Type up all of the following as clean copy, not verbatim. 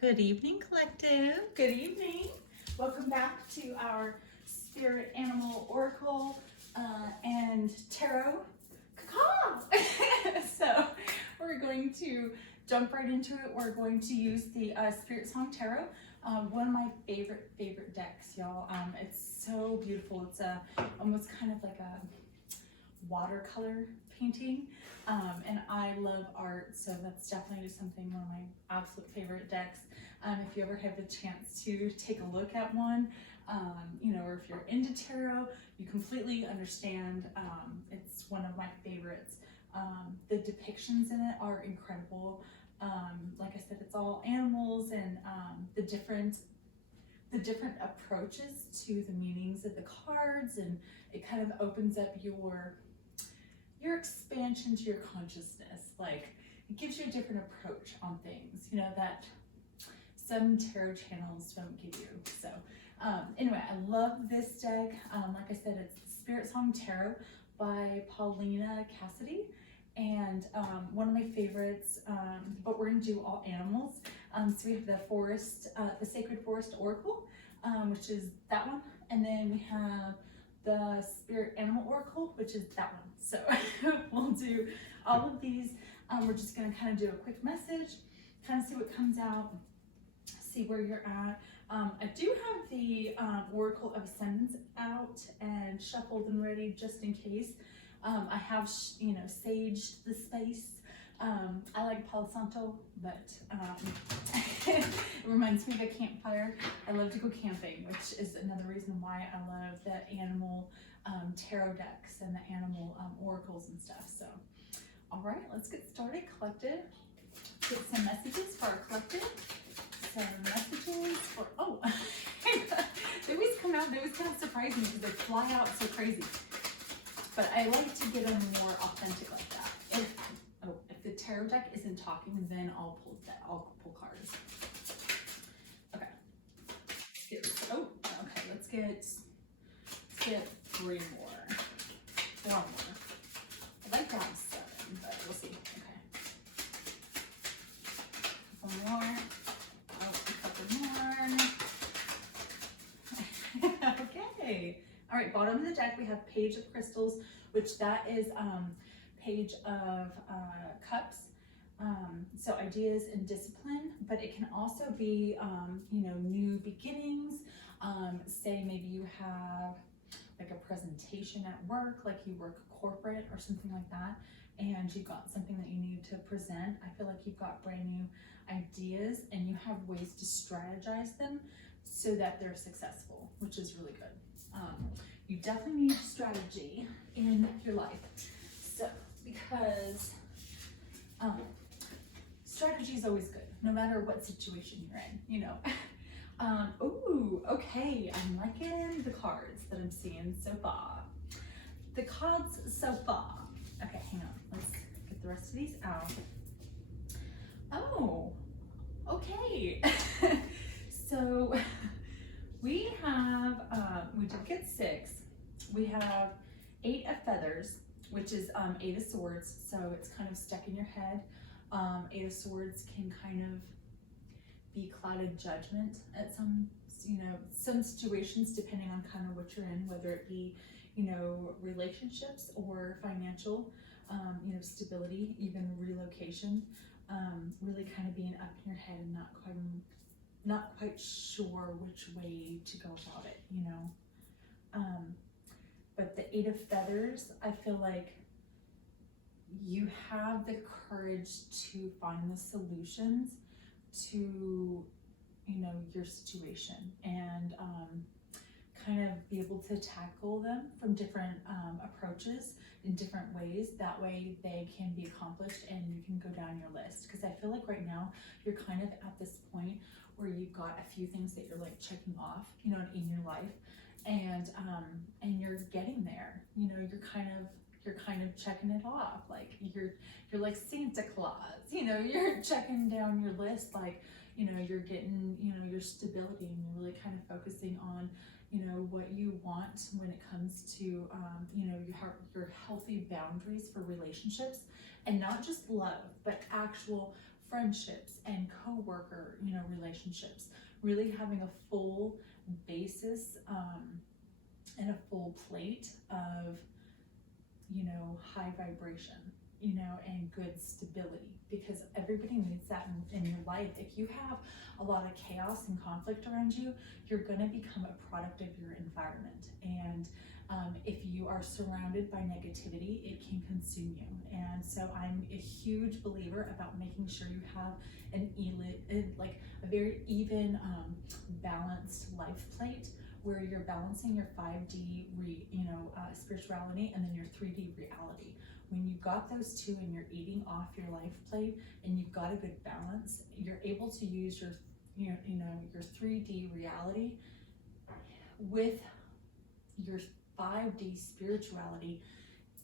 Good evening, collective. Good evening. Welcome back to our Spirit Animal Oracle and Tarot Caca. So we're going to jump right into it. We're going to use the Spirit Song Tarot, one of my favorite decks, y'all. It's so beautiful. It's almost kind of like a watercolor painting, and I love art, so that's definitely just something, one of my absolute favorite decks. If you ever have the chance to take a look at one, or if you're into tarot, you completely understand. It's one of my favorites. The depictions in it are incredible. Like I said, it's all animals, and the different approaches to the meanings of the cards, and it kind of opens up your expansion to your consciousness. Like, it gives you a different approach on things, that some tarot channels don't give you. So anyway, I love this deck. Like I said, it's the Spirit Song Tarot by Paulina Cassidy, and one of my favorites, but we're going to do all animals. So we have the Sacred Forest Oracle, which is that one, and then we have the Spirit Animal Oracle, which is that one. So we'll do all of these. We're just going to kind of do a quick message, kind of see what comes out, see where you're at. I do have the Oracle of Ascendance out and shuffled and ready just in case. I have, saged the space. I like Palo Santo, but it reminds me of a campfire. I love to go camping, which is another reason why I love the animal tarot decks and the animal oracles and stuff. So, all right, let's get started. Collective, get some messages for our collective. Some messages for, they always come out, they always kind of surprise me because they fly out so crazy. But I like to get them more authentic like that. If the tarot deck isn't talking, then I'll pull cards. Okay. Let's get 3 more. 4 more. I'd like to have 7, but we'll see. Okay. 1 more. A couple more. Okay. All right, bottom of the deck, we have Page of Crystals, which that is Page of Cups. So ideas and discipline, but it can also be, new beginnings. Say maybe you have like a presentation at work, like you work corporate or something like that, and you've got something that you need to present. I feel like you've got brand new ideas and you have ways to strategize them so that they're successful, which is really good. You definitely need strategy in your life. So, because strategy is always good, no matter what situation you're in, Ooh, okay, I'm liking the cards that I'm seeing so far. The cards so far. Okay, hang on, let's get the rest of these out. Oh, okay. So we have, we did get 6. We have 8 of Feathers, which is 8 of Swords, so it's kind of stuck in your head. 8 of Swords can kind of be clouded judgment at some situations, depending on kind of what you're in, whether it be, relationships or financial, stability, even relocation, really kind of being up in your head and not quite sure which way to go about it, But the 8 of Feathers, I feel like you have the courage to find the solutions to, your situation, and kind of be able to tackle them from different approaches in different ways. That way they can be accomplished and you can go down your list. Because I feel like right now you're kind of at this point where you've got a few things that you're like checking off, in your life, and you're getting there. You're kind of checking it off. Like you're like Santa Claus. You're checking down your list. Like you're getting your stability, and you're really kind of focusing on what you want when it comes to your healthy boundaries for relationships, and not just love, but actual friendships and co-worker, relationships, really having a full basis and a full plate of, high vibration, and good stability, because everybody needs that in your life. If you have a lot of chaos and conflict around you, you're going to become a product of your environment. And if you are surrounded by negativity, it can consume you. And so I'm a huge believer about making sure you have a very even, balanced life plate, where you're balancing your 5D spirituality and then your 3D reality. When you've got those two and you're eating off your life plate and you've got a good balance, you're able to use your your 3D reality with your 5D spirituality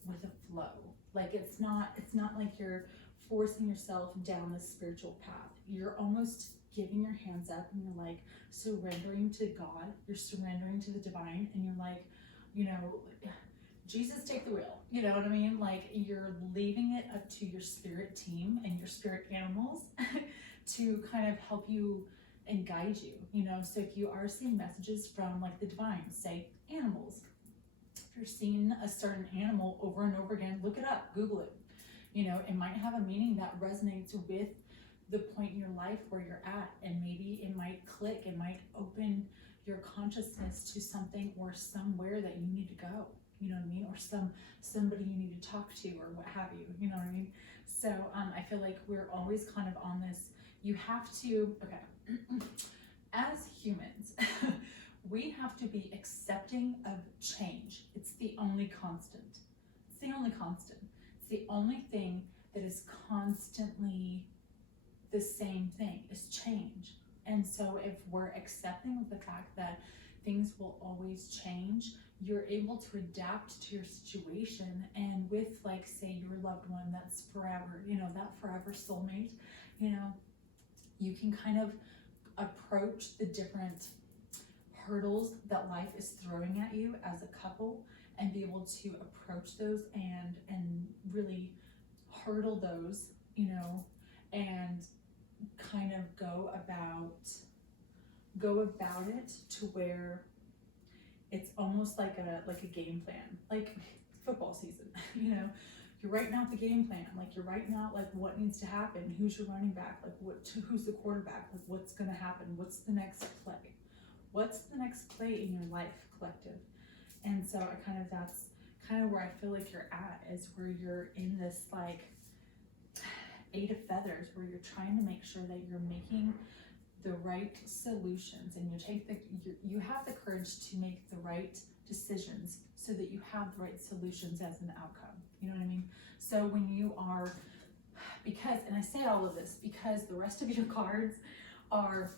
with a flow. Like it's not like you're forcing yourself down this spiritual path. You're almost giving your hands up and you're like surrendering to God. You're surrendering to the divine, and you're like, Jesus, take the wheel. You know what I mean? Like you're leaving it up to your spirit team and your spirit animals to kind of help you and guide you. So if you are seeing messages from like the divine, say animals, if you're seeing a certain animal over and over again, look it up, Google it. It might have a meaning that resonates with the point in your life where you're at, and maybe it might click, it might open your consciousness to something or somewhere that you need to go, you know what I mean? Or somebody you need to talk to or what have you, you know what I mean? So I feel like we're always kind of on this, you have to, okay, as humans, we have to be accepting of change. It's the only constant. It's the only constant. It's the only thing that is constantly the same thing, is change. And so if we're accepting of the fact that things will always change, you're able to adapt to your situation. And with, like, say your loved one that's forever, that forever soulmate, you can kind of approach the different hurdles that life is throwing at you as a couple, and be able to approach those and really hurdle those, and kind of go about it to where it's almost like a game plan, like football season. You're writing out the game plan, like you're writing out like what needs to happen, who's your running back, like who's the quarterback, like what's going to happen, what's the next play in your life, collective. And so that's kind of where I feel like you're at, is where you're in this like 8 of feathers, where you're trying to make sure that you're making the right solutions, and you have the courage to make the right decisions so that you have the right solutions as an outcome. You know what I mean? So when you are, and I say all of this because the rest of your cards are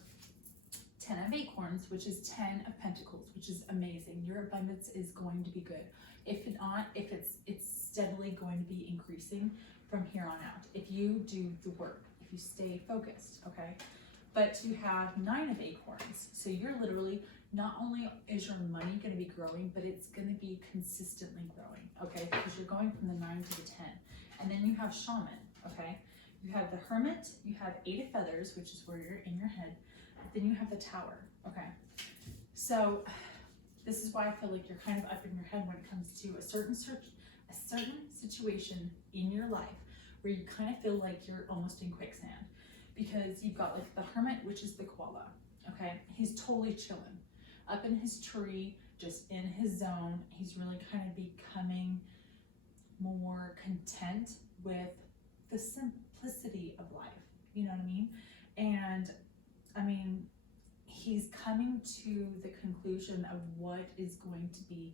10 of acorns, which is 10 of pentacles, which is amazing. Your abundance is going to be good. If not, it's steadily going to be increasing from here on out, if you do the work, if you stay focused, okay? But you have 9 of acorns, so you're literally, not only is your money going to be growing, but it's going to be consistently growing, okay? Because you're going from the 9 to the 10. And then you have shaman, okay? You have the hermit, you have 8 of feathers, which is where you're in your head. Then you have the tower, okay? So this is why I feel like you're kind of up in your head when it comes to a certain situation in your life where you kind of feel like you're almost in quicksand, because you've got like the hermit, which is the koala, okay? He's totally chilling up in his tree, just in his zone. He's really kind of becoming more content with the simplicity of life, you know what I mean? And I mean, he's coming to the conclusion of what is going to be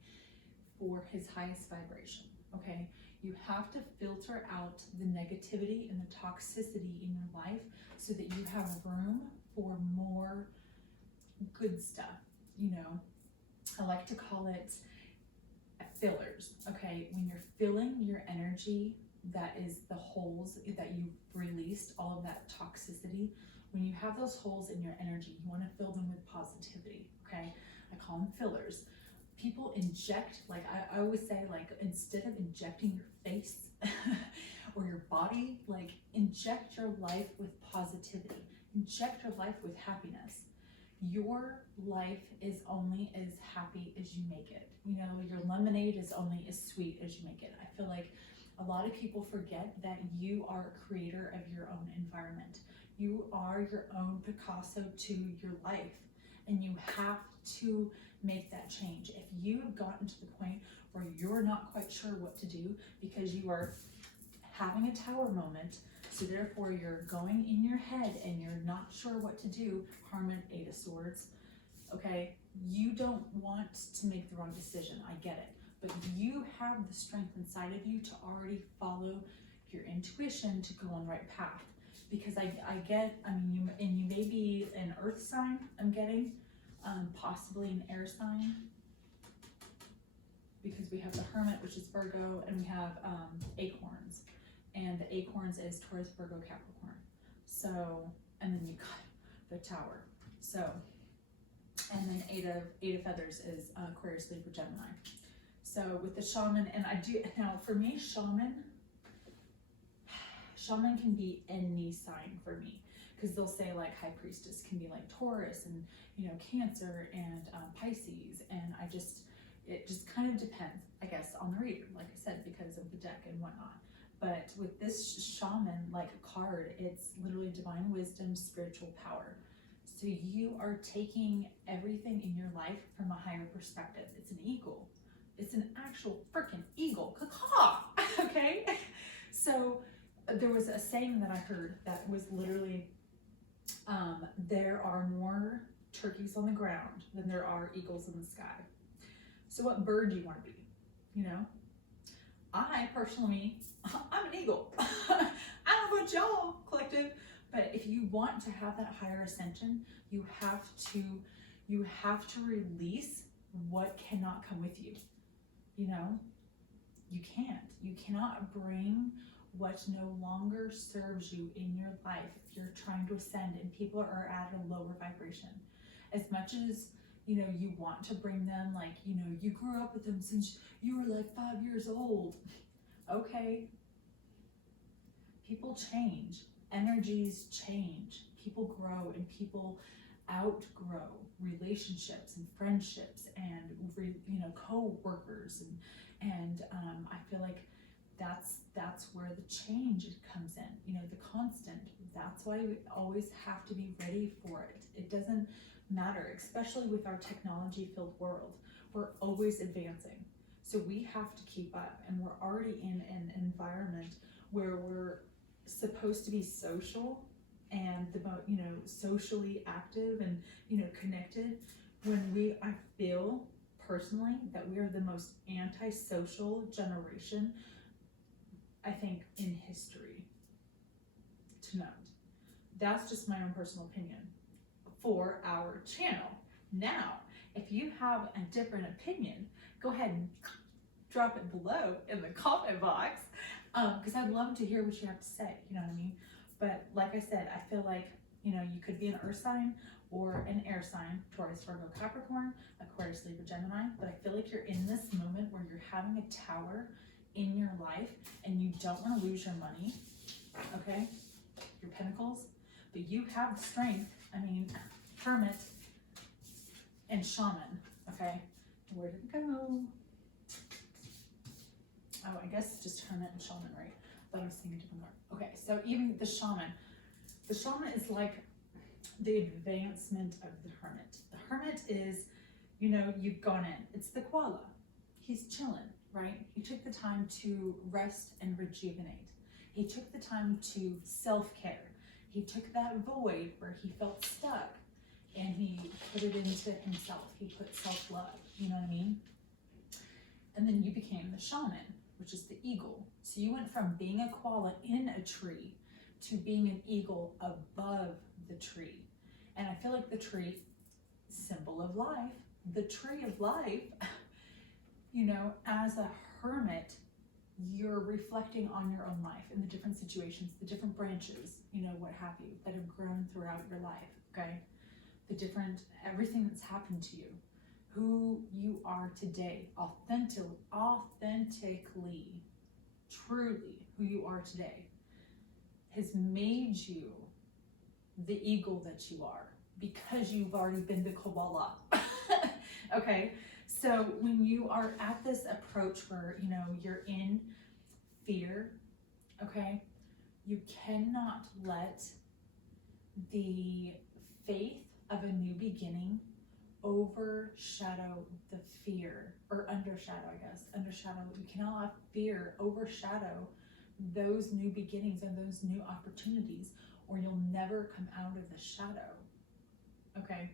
for his highest vibration, okay? You have to filter out the negativity and the toxicity in your life so that you have room for more good stuff, I like to call it fillers, okay? When you're filling your energy, that is the holes that you've released, all of that toxicity. When you have those holes in your energy, you want to fill them with positivity, okay? I call them fillers. people inject, like I always say, like instead of injecting your face or your body, like inject your life with positivity, inject your life with happiness. Your life is only as happy as you make it. You know, your lemonade is only as sweet as you make it. I feel like a lot of people forget that you are a creator of your own environment. You are your own Picasso to your life, and you have to make that change. If you have gotten to the point where you're not quite sure what to do because you are having a tower moment, so therefore you're going in your head and you're not sure what to do, Hermit, Eight of Swords, okay? You don't want to make the wrong decision, I get it. But you have the strength inside of you to already follow your intuition to go on the right path. Because I mean, you may be an earth sign, I'm getting, possibly an air sign. Because we have the Hermit, which is Virgo, and we have acorns. And the acorns is Taurus, Virgo, Capricorn. So, and then you got the Tower. So, and then eight of feathers is Aquarius, Libra, Gemini. So with the shaman, and I do, now for me, shaman can be any sign for me. Because they'll say like high priestess can be like Taurus and, you know, Cancer and Pisces. And it just kind of depends, I guess, on the reader, like I said, because of the deck and whatnot. But with this shaman, like a card, it's literally divine wisdom, spiritual power. So you are taking everything in your life from a higher perspective. It's an eagle. It's an actual freaking eagle. Caw-caw! Okay? So there was a saying that I heard that was literally, there are more turkeys on the ground than there are eagles in the sky. So what bird do you want to be? You know? I personally, I'm an eagle. I don't know about y'all, collective, but if you want to have that higher ascension, you have to release what cannot come with you. You know, you can't. You cannot bring what no longer serves you in your life if you're trying to ascend and people are at a lower vibration. As much as, you know, you want to bring them, like, you know, you grew up with them since you were like 5 years old. Okay. People change. Energies change. People grow and people outgrow relationships and friendships and, you know, co-workers. And I feel like that's where the change comes in. You know, the constant. That's why we always have to be ready for it. It doesn't matter, especially with our technology-filled world. We're always advancing. So we have to keep up, and we're already in an environment where we're supposed to be social and you know, socially active and, you know, connected. When I feel personally that we are the most antisocial generation, I think, in history, to note. That's just my own personal opinion for our channel. Now, if you have a different opinion, go ahead and drop it below in the comment box, because I'd love to hear what you have to say, you know what I mean? But like I said, I feel like, you know, you could be an earth sign or an air sign, Taurus, Virgo, Capricorn, Aquarius, Libra, Gemini, but I feel like you're in this moment where you're having a tower in your life and you don't want to lose your money, okay? Your pentacles, but you have strength. I mean, Hermit and shaman, okay? Where did it go? Oh, I guess just hermit and shaman, right? I thought I was thinking different card. Okay, so even the shaman is like the advancement of the hermit. The hermit is, you know, you've gone in. It's the koala. He's chilling, right? He took the time to rest and rejuvenate. He took the time to self-care. He took that void where he felt stuck and he put it into himself. He put self-love, you know what I mean? And then you became the shaman, which is the eagle. So you went from being a koala in a tree to being an eagle above the tree. And I feel like the tree, symbol of life, the tree of life, you know, as a hermit, you're reflecting on your own life and the different situations, the different branches, you know, what have you, that have grown throughout your life, okay? The different, everything that's happened to you, who you are today, authentically, truly who you are today, has made you the eagle that you are, because you've already been the koala. Okay, so when you are at this approach where, you know, you're in fear, okay, you cannot let the faith of a new beginning overshadow the fear, or undershadow, I guess, you cannot let fear overshadow those new beginnings and those new opportunities, or you'll never come out of the shadow. Okay,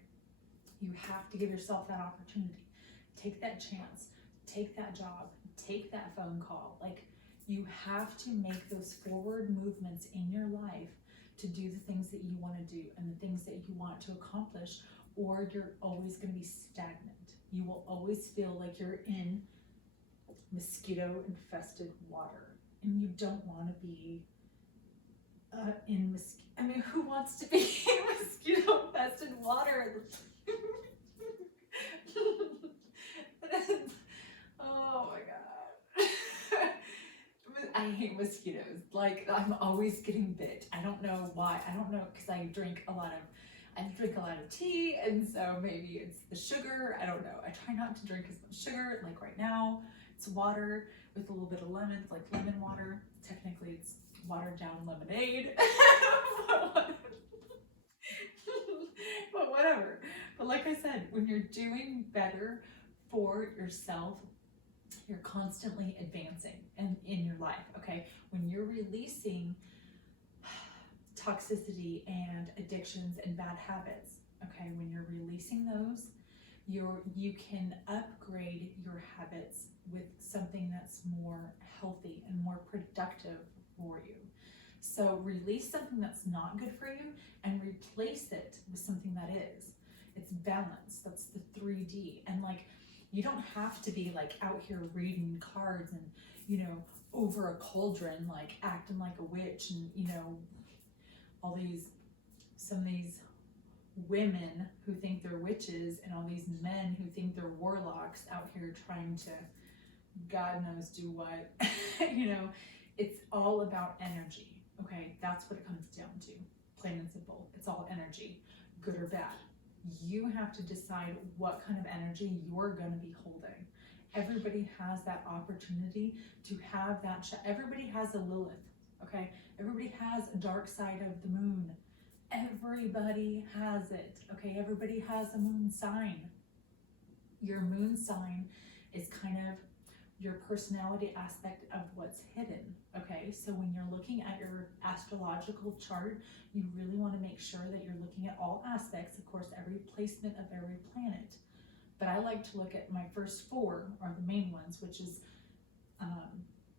you have to give yourself that opportunity. Take that chance, take that job, take that phone call. Like, you have to make those forward movements in your life to do the things that you want to do and the things that you want to accomplish, or you're always going to be stagnant. You will always feel like you're in mosquito infested water, and you don't want to be I mean, who wants to be in mosquito infested water? Oh my god. I hate mosquitoes. Like, I'm always getting bit. I don't know why. I don't know, because I drink a lot of tea, and so maybe it's the sugar. I don't know. I try not to drink as much sugar. Like right now, it's water with a little bit of lemon, like lemon water. Technically, it's watered down lemonade. But whatever. But like I said, when you're doing better for yourself, you're constantly advancing in your life, okay? When you're releasing toxicity and addictions and bad habits, okay, when you're releasing those, you can upgrade your habits with something that's more healthy and more productive for you. So release something that's not good for you and replace it with something that is. It's balance. That's the 3D. And like, you don't have to be like out here reading cards and, you know, over a cauldron, like acting like a witch, and, you know, some of these women who think they're witches and all these men who think they're warlocks out here trying to God knows do what. You know, it's all about energy. Okay, that's what it comes down to, plain and simple. It's all energy, good or bad. You have to decide what kind of energy you're going to be holding. Everybody has that opportunity to have that. Everybody has a Lilith, okay? Everybody has a dark side of the moon. Everybody has it, okay? Everybody has a moon sign. Your moon sign is kind of your personality aspect of what's hidden, okay? So when you're looking at your astrological chart, you really want to make sure that you're looking at all aspects, of course, every placement of every planet. But I like to look at my first four, or the main ones, which is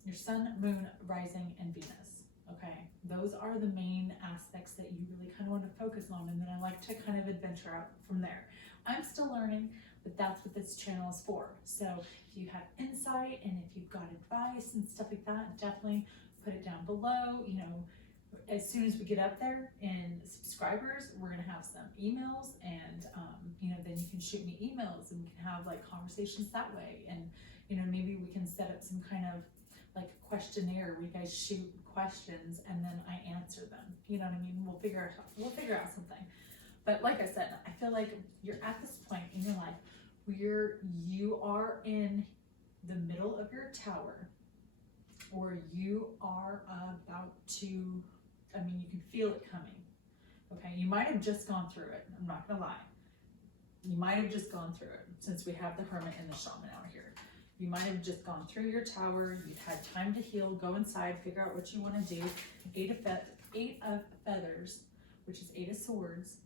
your sun, moon, rising, and Venus, okay? Those are the main aspects that you really kind of want to focus on, and then I like to kind of adventure out from there. I'm still learning, but that's what this channel is for. So if you have insight and if you've got advice and stuff like that, definitely put it down below. You know, as soon as we get up there in subscribers, we're gonna have some emails, and you know, then you can shoot me emails and we can have like conversations that way. And you know, maybe we can set up some kind of like questionnaire where you guys shoot questions and then I answer them. You know what I mean? We'll figure out something. But like I said, I feel like you're at this point in your life where you are in the middle of your tower, or you are about to, I mean, you can feel it coming, okay? You might have just gone through it. I'm not gonna lie. You might have just gone through it, since we have the hermit and the shaman out here. You might have just gone through your tower. You've had time to heal, go inside, figure out what you want to do. 8 of feathers, which is 8 of swords.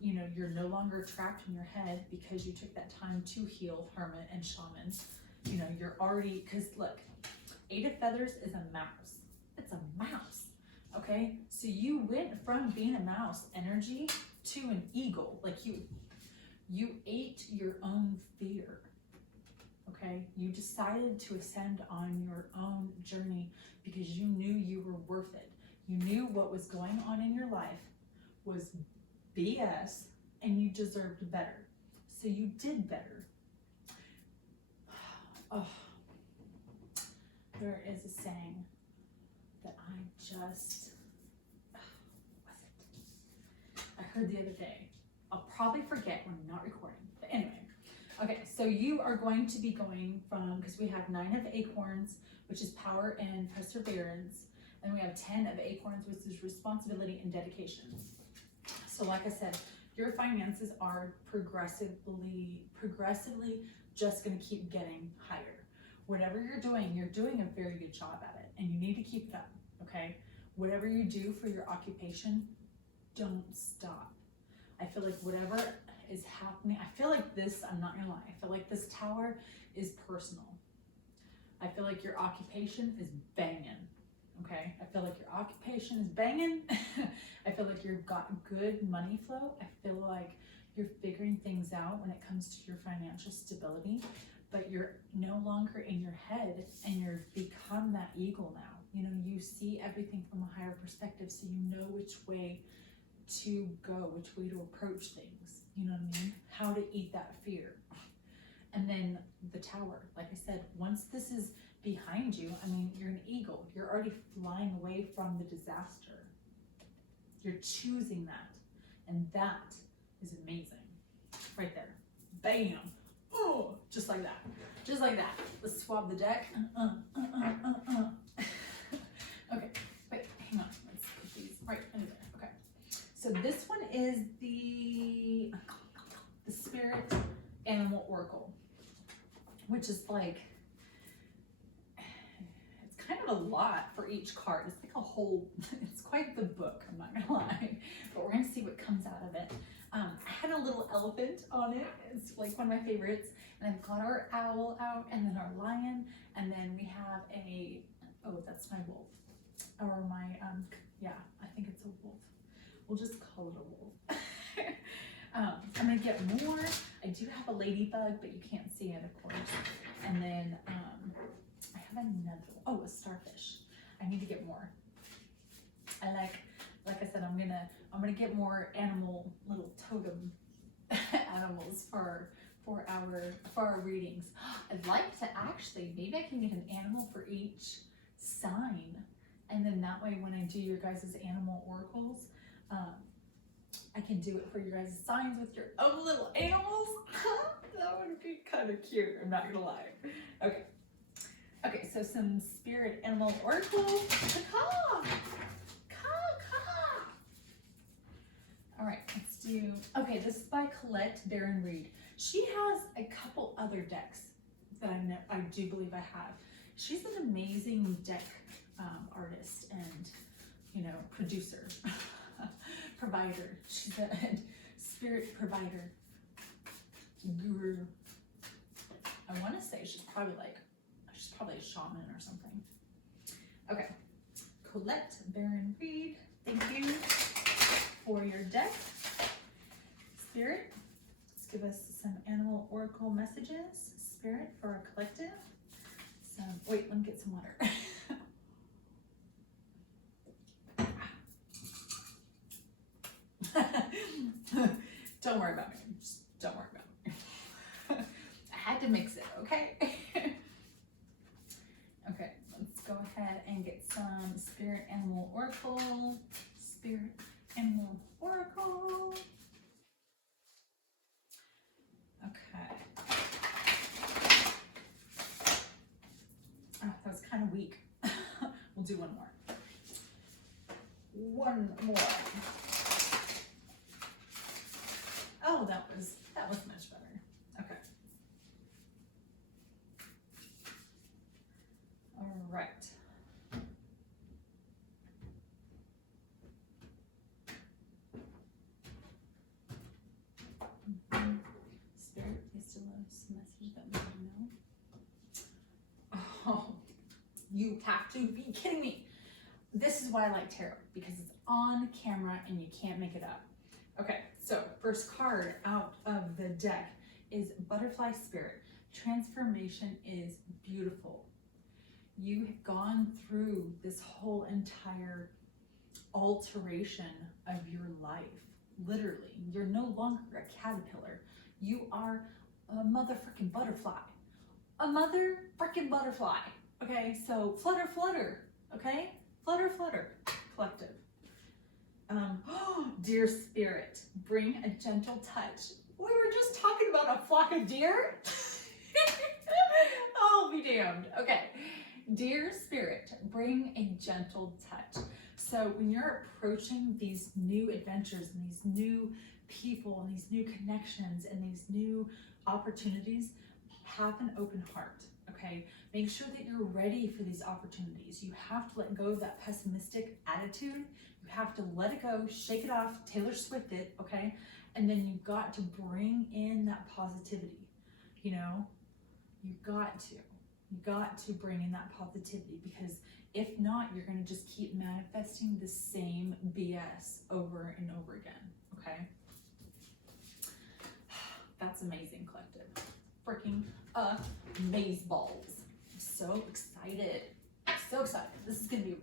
You know, you're no longer trapped in your head because you took that time to heal, hermit and shaman. You know, you're already, because look, 8 of feathers is a mouse. It's a mouse, okay? So you went from being a mouse energy to an eagle. Like you ate your own fear, okay? You decided to ascend on your own journey because you knew you were worth it. You knew what was going on in your life was BS and you deserved better. So you did better. Oh, there is a saying that I just, was it? I heard the other day. I'll probably forget when I'm not recording. But anyway, okay, so you are going to be going from, because we have 9 of acorns, which is power and perseverance, and we have 10 of acorns, which is responsibility and dedication. So like I said, your finances are progressively just going to keep getting higher. Whatever you're doing a very good job at it, and you need to keep it up, okay? Whatever you do for your occupation, don't stop. I feel like whatever is happening, I feel like this, I'm not gonna lie, I feel like this tower is personal. I feel like your occupation is banging, okay? I feel like your occupation is banging. I feel like you've got good money flow. I feel like you're figuring things out when it comes to your financial stability, but you're no longer in your head, and you've become that eagle now. You know, you see everything from a higher perspective, so you know which way to go, which way to approach things. You know what I mean? How to eat that fear. And then the tower, like I said, once this is behind you, I mean, you're an eagle. You're already flying away from the disaster. You're choosing that. And that is amazing. Right there. Bam. Oh, just like that. Just like that. Let's swab the deck. Okay, wait, hang on. Let's put these right under there. Okay. So this one is the Spirit Animal Oracle, which is like, it's kind of a lot for each card. It's like a whole, it's quite the book, I'm not gonna lie, but we're gonna see what comes out of it. I had a little elephant on it. It's like one of my favorites. And I've got our owl out, and then our lion, and then we have a, oh, that's my wolf. Or my, yeah, I think it's a wolf. We'll just call it a wolf. I'm gonna get more. I do have a ladybug, but you can't see it, of course. And then I have another, oh, a starfish. I need to get more. I like I said, I'm gonna get more animal, little totem animals for our readings. I'd like to actually, maybe I can get an animal for each sign, and then that way when I do your guys' animal oracles, I can do it for your guys' signs with your own little animals. That would be kind of cute, I'm not gonna lie. Okay, so some spirit animal oracles. All right, let's do, okay, this is by Colette Baron Reed. She has a couple other decks that I do believe I have. She's an amazing deck artist and, you know, producer, provider. She's a spirit provider guru. I want to say she's probably a shaman or something. Okay, Colette Baron Reed, thank you for your deck. Spirit, let's give us some animal oracle messages. Spirit for our collective. Wait, let me get some water. Don't worry about me. Just don't worry about me. I had to mix it, okay? Okay, let's go ahead and get some spirit animal oracle. Spirit animal oracle. Okay. Oh, that was kind of weak. We'll do one more. One more. Oh, that was much better. Okay. All right. Spirit, please still have some message that we know. Oh, you have to be kidding me. This is why I like tarot, because it's on camera and you can't make it up. Okay, so first card out of the deck is Butterfly Spirit. Transformation is beautiful. You have gone through this whole entire alteration of your life. Literally, you're no longer a caterpillar. You are a motherfucking butterfly. a mother freaking butterfly. Okay, so flutter, flutter. Okay, flutter, flutter. Collective. Dear spirit, bring a gentle touch. We were just talking about a flock of deer. Oh, be damned. Okay. Dear spirit, bring a gentle touch. So when you're approaching these new adventures and these new people and these new connections and these new opportunities, have an open heart, okay? Make sure that you're ready for these opportunities. You have to let go of that pessimistic attitude. You have to let it go, shake it off, Taylor Swift it, okay? And then you've got to bring in that positivity, you know? You've got to bring in that positivity, because if not, you're going to just keep manifesting the same BS over and over again, okay? That's amazing, collective. Freaking amazeballs. I'm so excited. So excited. This is going to be,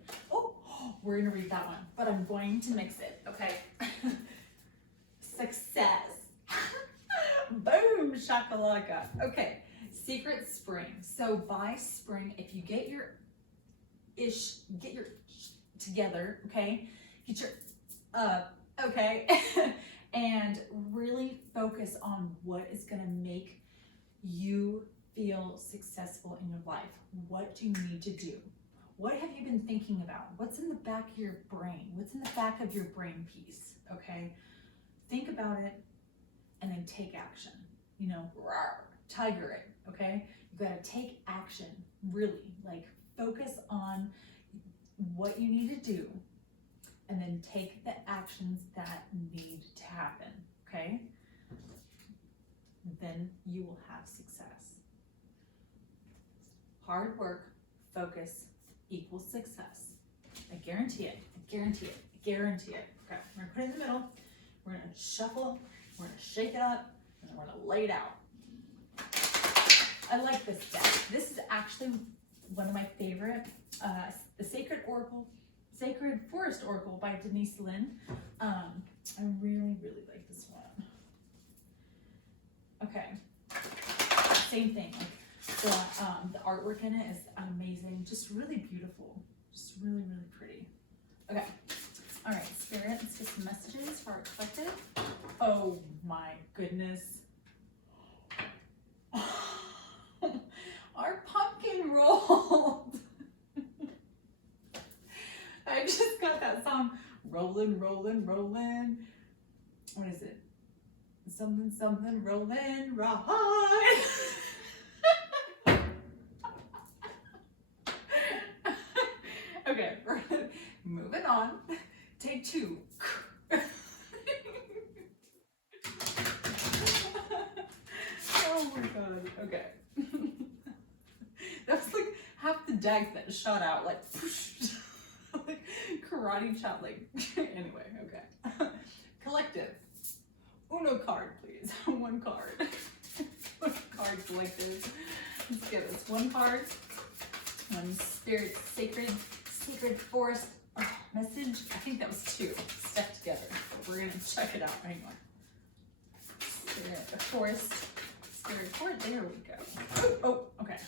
we're going to read that one, but I'm going to mix it, okay? Success. Boom, shakalaka. Okay. Secret spring. So by spring, if you get your together, okay? Get your okay? And really focus on what is going to make you feel successful in your life. What do you need to do? What have you been thinking about? What's in the back of your brain? What's in the back of your brain piece, okay? Think about it and then take action. You know, tiger it, okay? You gotta take action, really. Like, focus on what you need to do and then take the actions that need to happen, okay? Then you will have success. Hard work, focus equals success. I guarantee it, I guarantee it, I guarantee it. Okay, we're gonna put it in the middle, we're gonna shuffle, we're gonna shake it up, and then we're gonna lay it out. I like this deck. This is actually one of my favorite, the Sacred Forest Oracle by Denise Lynn. I really, really like this one. Okay, same thing. Like the artwork in it is amazing, just really beautiful, just really, really pretty. Okay, all right, Spirit, let's get some messages for our collective. Oh my goodness. Our pumpkin rolled. I just got that song, Rollin', Rollin', Rollin'. What is it? Something, something, rollin', right. Okay, moving on. Take two. Oh my god, okay. That was like half the deck that shot out, like, like karate chop, like, anyway, okay. Collective. Uno card, please. One card. One card, collective. Let's get this. One card. One spirit, sacred forest message. I think that was two stuck together. But we're gonna check it out. Hang on. Spirit forest. Spirit forest. There we go. Oh, okay.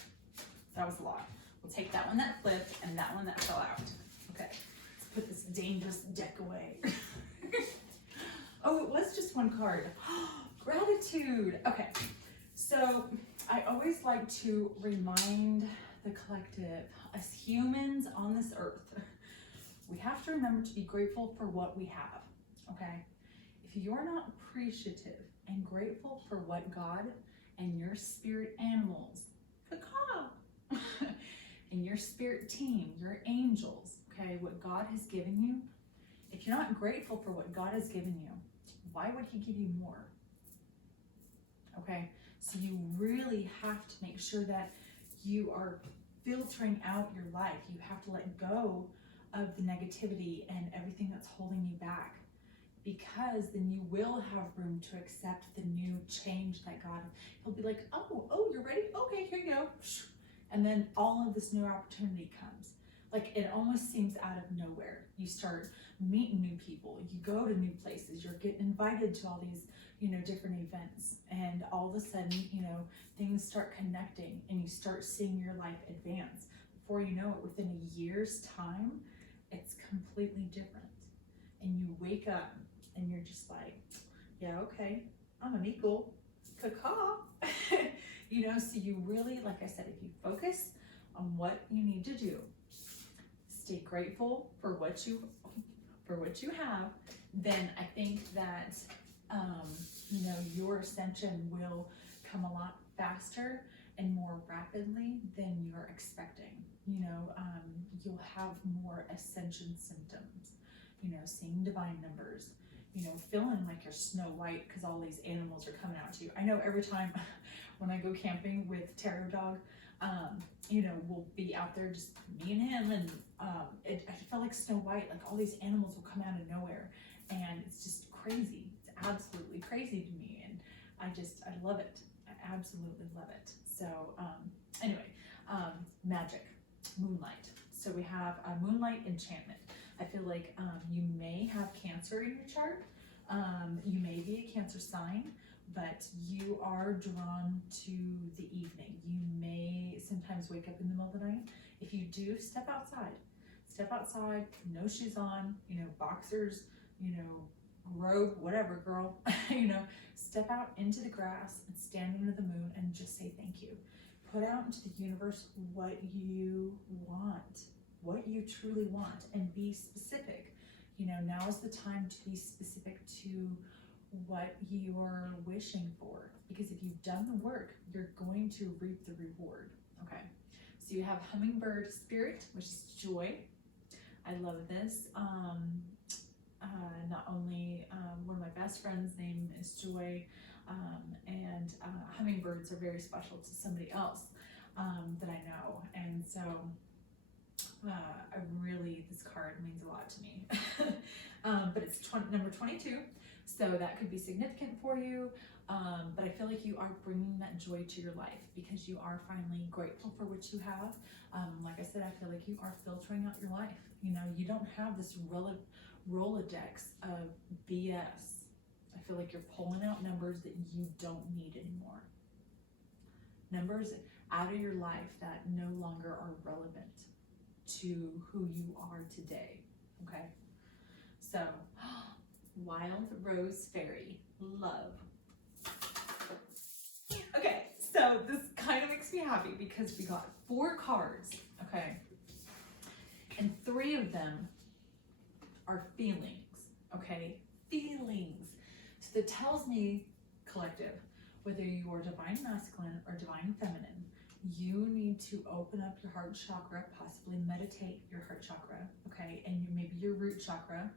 That was a lot. We'll take that one that flipped and that one that fell out. Okay. Let's put this dangerous deck away. Oh, it was just one card. Gratitude. Okay. So I always like to remind the collective, as humans on this earth, we have to remember to be grateful for what we have, okay? If you're not appreciative and grateful for what God and your spirit animals, and your spirit team, your angels, okay, what God has given you, if you're not grateful for what God has given you, why would he give you more? Okay, so you really have to make sure that you are filtering out your life. You have to let go of the negativity and everything that's holding you back, because then you will have room to accept the new change that God, he'll be like, oh, you're ready? Okay, here you go. And then all of this new opportunity comes. Like, it almost seems out of nowhere. You start meeting new people, you go to new places, you're getting invited to all these, different events, and all of a sudden, things start connecting and you start seeing your life advance. Before you know it, within a year's time, it's completely different. And you wake up and you're just like, yeah, okay, I'm an equal. Caw. So you really, like I said, if you focus on what you need to do, stay grateful for what you have, then I think that your ascension will come a lot faster and more rapidly than you're expecting. You'll have more ascension symptoms, seeing divine numbers, feeling like you're Snow White because all these animals are coming out to you. I know every time when I go camping with Terror Dog, we'll be out there, just me and him, and I feel like Snow White, like all these animals will come out of nowhere, and it's just crazy. It's absolutely crazy to me, and I love it. I absolutely love it. So anyway, magic, moonlight. So we have a moonlight enchantment. I feel like you may have Cancer in your chart. You may be a Cancer sign, but you are drawn to the evening. You may sometimes wake up in the middle of the night. If you do, step outside, no shoes on, boxers, robe, whatever, girl, step out into the grass and stand under the moon and just say thank you. Put out into the universe what you want, what you truly want, and be specific. Now is the time to be specific to what you're wishing for, because if you've done the work, you're going to reap the reward. Okay, so you have hummingbird spirit, which is joy. I love this. Not only one of my best friends' name is Joy, and hummingbirds are very special to somebody else that I know, and so this card means a lot to me. But it's number 22, so that could be significant for you. But I feel like you are bringing that joy to your life because you are finally grateful for what you have. Like I said, I feel like you are filtering out your life. You don't have this Rolodex of BS. I feel like you're pulling out numbers that you don't need anymore. Numbers out of your life that no longer are relevant to who you are today. Okay? So, Wild Rose Fairy, love. Okay, so this kind of makes me happy because we got 4 cards, okay? And 3 of them are feelings, okay? Feelings. So that tells me, collective, whether you are divine masculine or divine feminine, you need to open up your heart chakra, possibly meditate your heart chakra, okay? And maybe your root chakra,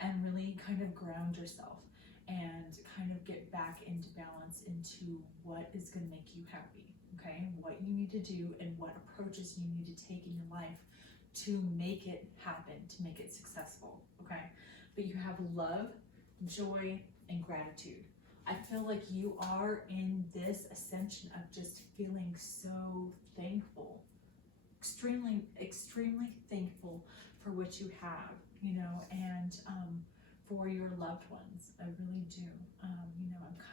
and really kind of ground yourself and kind of get back into balance into what is going to make you happy, okay? What you need to do and what approaches you need to take in your life to make it happen, to make it successful, okay? But you have love, joy, and gratitude. I feel like you are in this ascension of just feeling so thankful, extremely, extremely thankful for what you have, and for your loved ones. I really do. I'm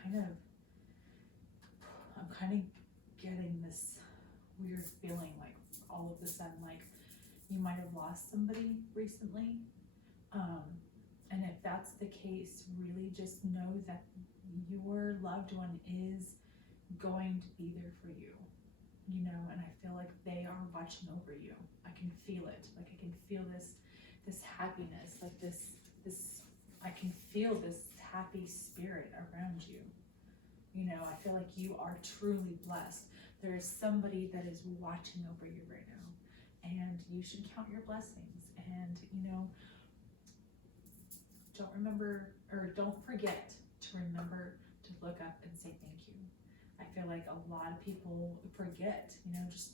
kind of getting this weird feeling like all of a sudden, like you might have lost somebody recently. And if that's the case, really just know that your loved one is going to be there for you, and I feel like they are watching over you. I can feel it. Like I can feel this happiness, like this, I can feel this happy spirit around you. I feel like you are truly blessed. There is somebody that is watching over you right now, and you should count your blessings. And, don't forget to remember to look up and say thank you. I feel like a lot of people forget, just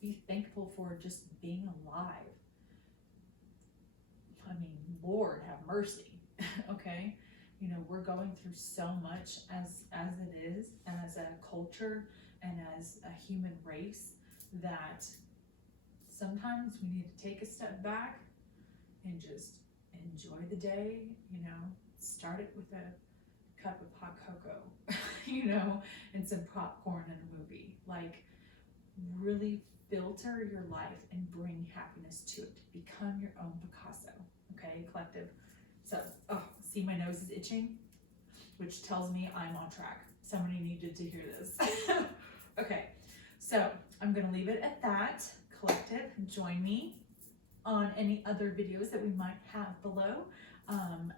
be thankful for just being alive. I mean, Lord have mercy, okay? We're going through so much as it is, as a culture and as a human race, that sometimes we need to take a step back and just enjoy the day, start it with a cup of hot cocoa, you know, and some popcorn and a movie. Like, really filter your life and bring happiness to it. Become your own Picasso, okay, collective? So, oh, see my nose is itching, which tells me I'm on track. Somebody needed to hear this. Okay, so I'm gonna leave it at that. Collective, join me on any other videos that we might have below.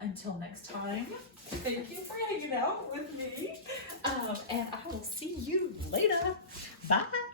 Until next time, thank you for hanging out with me. And I will see you later. Bye.